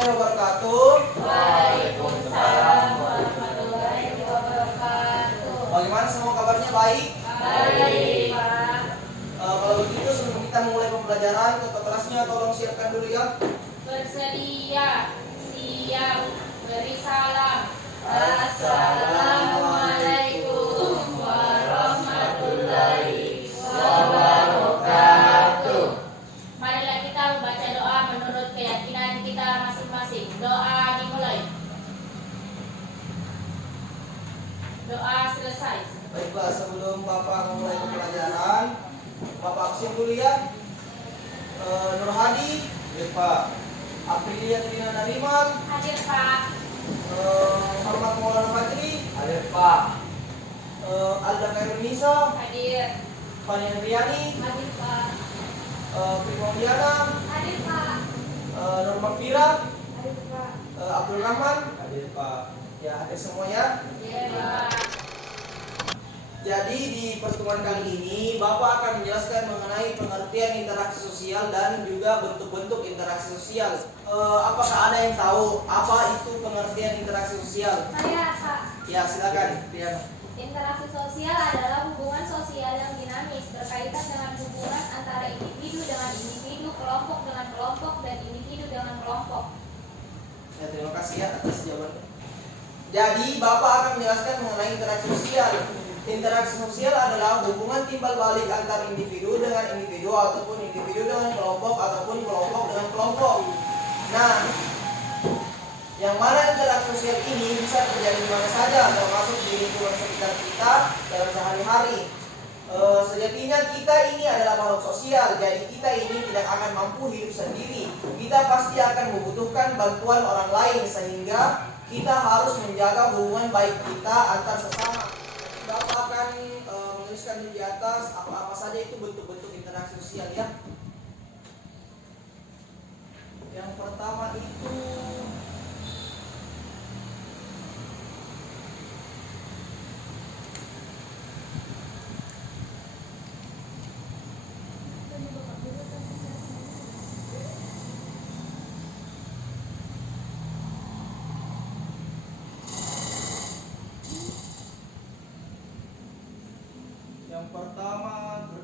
warahmatullahi wabarakatuh. Waalaikumsalam warahmatullahi wabarakatuh. Bagaimana semua kabarnya? Baik? Baik, Pak. Kalau begitu sebelum kita mulai pembelajaran, ketua kelasnya tolong siapkan dulu ya. Bersedia, siap, beri salam. Assalamualaikum Assalamualaikum warahmatullahi wabarakatuh. Marilah kita membaca doa menurut keyakinan kita masing-masing. Doa dimulai. Doa selesai. Baiklah, sebelum Bapak mulai pembelajaran, Bapak absen dulu ya. Nur Hadi, hadir Pak. Aprilia Trina Nariman, Hadir, Pak. Muhammad Maulana Fajri, Hadir Pak. Alda Kairunisa, Hadir. Fani Andriani, Hadir, Pak. Primo Diana, Hadir, Pak. Nur Makfira, Hadir, Pak. Abdul Rahman, hadir Pak. Ya, hadir semua ya. Iya, Pak. Jadi di pertemuan kali ini Bapak akan menjelaskan mengenai pengertian interaksi sosial dan juga bentuk-bentuk interaksi sosial. Apakah ada yang tahu apa itu pengertian interaksi sosial? Saya, Pak. Ya, silakan. Diana. Interaksi sosial adalah hubungan sosial yang dinamis berkaitan dengan hubungan antara individu dengan individu, kelompok dengan kelompok, dan individu dengan kelompok. Ya, terima kasih ya atas jawabannya. Jadi Bapak akan menjelaskan mengenai interaksi sosial. Interaksi sosial adalah hubungan timbal balik antar individu dengan individu ataupun individu dengan kelompok ataupun kelompok dengan kelompok. Nah, yang mana interaksi sosial ini bisa terjadi di mana saja, termasuk di lingkungan sekitar kita dalam sehari-hari. Sejatinya kita ini adalah makhluk sosial, jadi kita ini tidak akan mampu hidup sendiri. Kita pasti akan membutuhkan bantuan orang lain, sehingga kita harus menjaga hubungan baik kita antar sesama. Bapak akan menuliskan di atas apa-apa saja itu bentuk-bentuk interaksi sosial ya. Yang pertama itu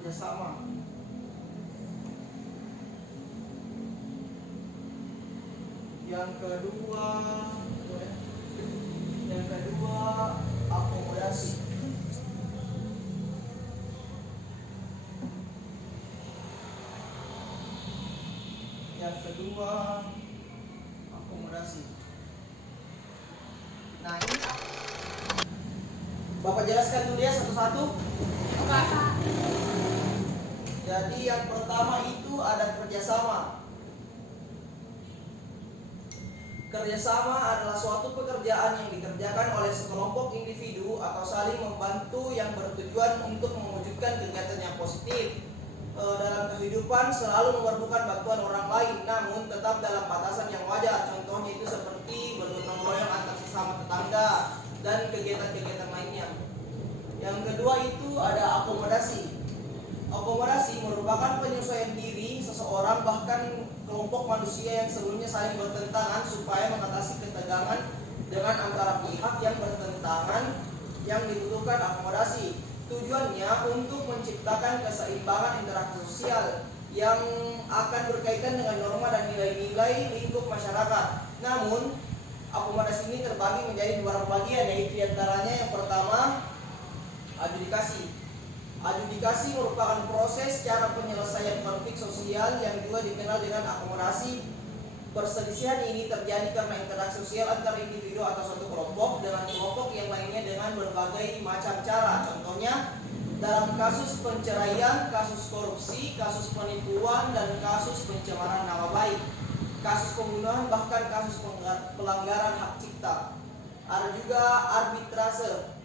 kerjasama. Yang kedua akomodasi. Nah, ini Bapak jelaskan dulu ya satu-satu. Jadi yang pertama itu ada kerjasama. Kerjasama adalah suatu pekerjaan yang dikerjakan oleh sekelompok individu atau saling membantu yang bertujuan untuk mewujudkan kegiatan yang positif. Dalam kehidupan selalu memerlukan bantuan orang lain, namun tetap dalam batasan yang wajar. Contohnya itu seperti bergotong royong antar sesama tetangga dan kegiatan-kegiatan lainnya. Yang kedua itu ada akomodasi. Akomodasi merupakan penyesuaian diri seseorang bahkan kelompok manusia yang sebelumnya saling bertentangan supaya mengatasi ketegangan dengan antara pihak yang bertentangan yang dibutuhkan akomodasi. Tujuannya untuk menciptakan keseimbangan interaksi sosial yang akan berkaitan dengan norma dan nilai-nilai lingkup masyarakat. Namun, akomodasi ini terbagi menjadi beberapa bagian, yaitu diantaranya yang pertama, adjudikasi. Adjudikasi merupakan proses cara penyelesaian konflik sosial yang juga dikenal dengan akomodasi. Perselisihan ini terjadi karena interaksi sosial antara individu atau suatu kelompok dengan kelompok yang lainnya dengan berbagai macam cara. Contohnya, dalam kasus perceraian, kasus korupsi, kasus penipuan, dan kasus pencemaran nama baik, kasus pembunuhan, bahkan kasus pelanggaran hak cipta. Ada juga arbitrase.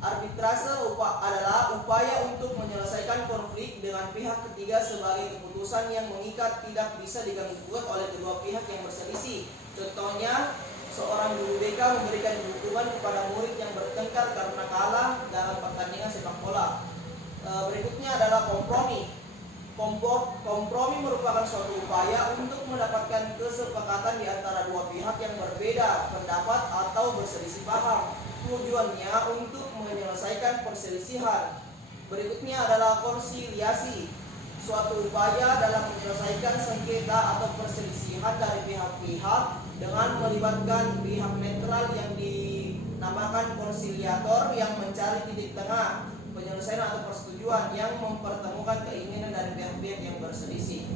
Arbitrase adalah upaya untuk menyelesaikan konflik dengan pihak ketiga sebagai keputusan yang mengikat tidak bisa diganggu-gugat oleh kedua pihak yang berselisih. Contohnya, seorang guru BK memberikan hukuman kepada murid yang bertengkar karena kalah dalam pertandingan sepak bola. Berikutnya adalah kompromi. Kompromi merupakan suatu upaya untuk mendapatkan kesepakatan di antara dua pihak yang berbeda pendapat atau berselisih paham. Tujuannya untuk menyelesaikan perselisihan. Berikutnya adalah konsiliasi, suatu upaya dalam menyelesaikan sengketa atau perselisihan dari pihak-pihak dengan melibatkan pihak netral yang dinamakan konsiliator yang mencari titik tengah penyelesaian atau persetujuan yang mempertemukan keinginan dari pihak-pihak yang berselisih.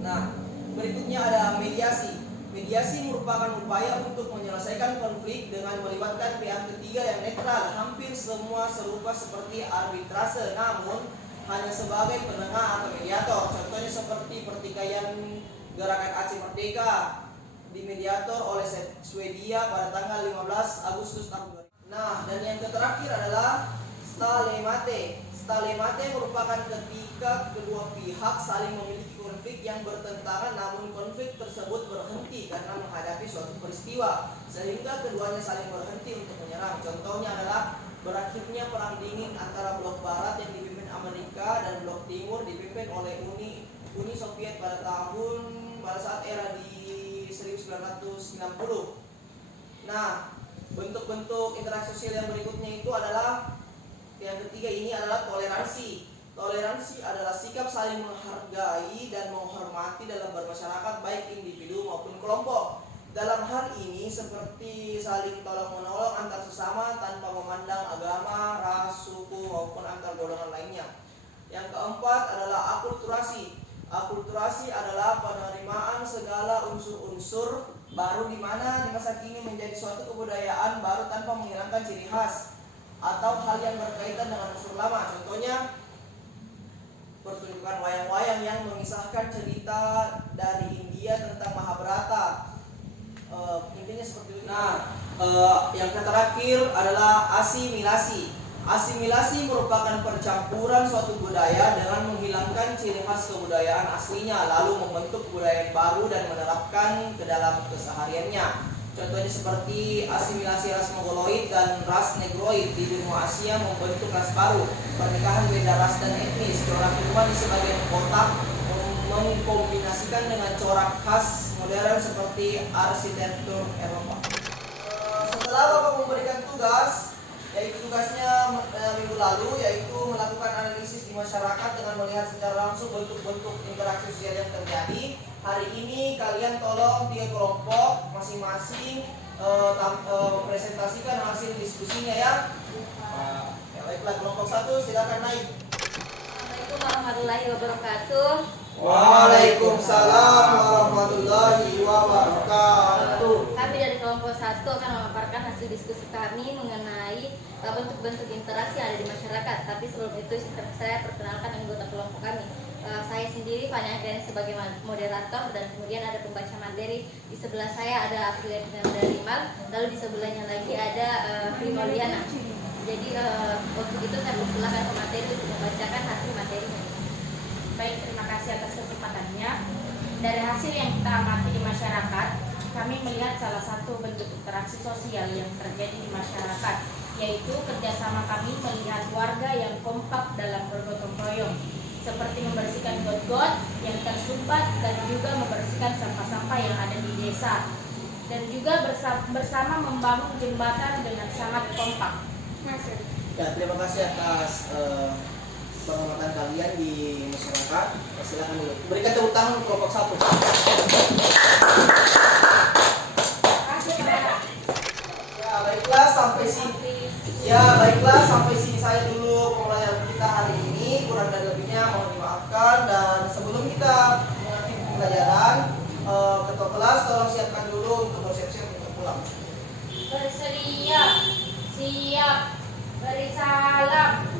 Nah, berikutnya ada mediasi. Mediasi merupakan upaya untuk menyelesaikan konflik dengan melibatkan pihak ketiga yang netral. Hampir semua serupa seperti arbitrase, namun hanya sebagai penengah atau mediator. Contohnya seperti pertikaian Gerakan Aceh Merdeka dimediator oleh Swedia pada tanggal 15 Agustus tahun 2000. Nah, dan yang terakhir adalah stalemate. Stalemate merupakan ketika kedua pihak saling memiliki konflik yang bertentangan, namun konflik tersebut berhenti karena menghadapi suatu peristiwa sehingga keduanya saling berhenti untuk menyerang. Contohnya adalah berakhirnya perang dingin antara blok barat yang dipimpin Amerika dan blok timur dipimpin oleh Uni Soviet pada saat era di 1990. Nah, bentuk-bentuk interaksi sosial yang berikutnya itu adalah yang ketiga, ini adalah toleransi. Toleransi adalah sikap saling menghargai dan menghormati dalam bermasyarakat baik individu maupun kelompok. Dalam hal ini seperti saling tolong-menolong antar sesama tanpa memandang agama, ras, suku maupun antar golongan lainnya. Yang keempat adalah akulturasi. Akulturasi adalah penerimaan segala unsur-unsur baru di mana di masa kini menjadi suatu kebudayaan baru tanpa menghilangkan ciri khas atau hal yang berkaitan dengan unsur lama. Contohnya pertunjukan wayang-wayang yang mengisahkan cerita dari India tentang Mahabharata. Intinya seperti itu. Nah, yang terakhir adalah asimilasi. Asimilasi merupakan percampuran suatu budaya dengan menghilangkan ciri khas kebudayaan aslinya, lalu membentuk budaya baru dan menerapkan ke dalam kesehariannya. Contohnya seperti asimilasi ras Mongoloid dan ras Negroid di benua Asia membentuk ras baru, pernikahan beda ras dan etnis, corak rumah di sebagian kota mengkombinasikan dengan corak khas modern seperti arsitektur Eropa. Setelah Bapak memberikan tugas, yaitu tugasnya minggu lalu, yaitu melakukan analisis di masyarakat dengan melihat secara langsung bentuk-bentuk interaksi sosial yang terjadi. Hari ini kalian tolong 3 kelompok masing-masing mempresentasikan hasil diskusinya ya. Baiklah, kelompok 1 silakan naik. Assalamualaikum warahmatullahi wabarakatuh. Waalaikumsalam warahmatullahi wabarakatuh. Kami dari kelompok 1 akan memaparkan hasil diskusi kami mengenai bentuk-bentuk interaksi yang ada di masyarakat. Tapi sebelum itu saya perkenalkan anggota kelompok kami. Saya sendiri Fania Agani sebagai moderator, dan kemudian ada pembaca materi. Di sebelah saya ada Afriana Darimal, lalu di sebelahnya lagi ada Primoliana. Jadi untuk itu saya persilakan ke materi untuk membacakan hasil materinya. Baik, terima kasih atas kesempatannya. Dari hasil yang kita amati di masyarakat, kami melihat salah satu bentuk interaksi sosial yang terjadi di masyarakat, yaitu kerjasama kami melihat warga yang kompak dalam bergotong royong, seperti membersihkan got-got yang tersumbat dan juga membersihkan sampah-sampah yang ada di desa, dan juga bersama membangun jembatan dengan sangat kompak. Ya, terima kasih atas pengamatan kalian di masyarakat. Silakan dulu. Berikan tepuk tangan untuk kelompok 1. Baiklah sampai sini saya dulu pembelajaran kita hari ini. Kurang dan lebihnya mohon dimaafkan. Dan sebelum kita mengakhiri pembelajaran, ketua kelas tolong siapkan dulu untuk bersiap-siap untuk pulang. Bersedia, siap, beri salam.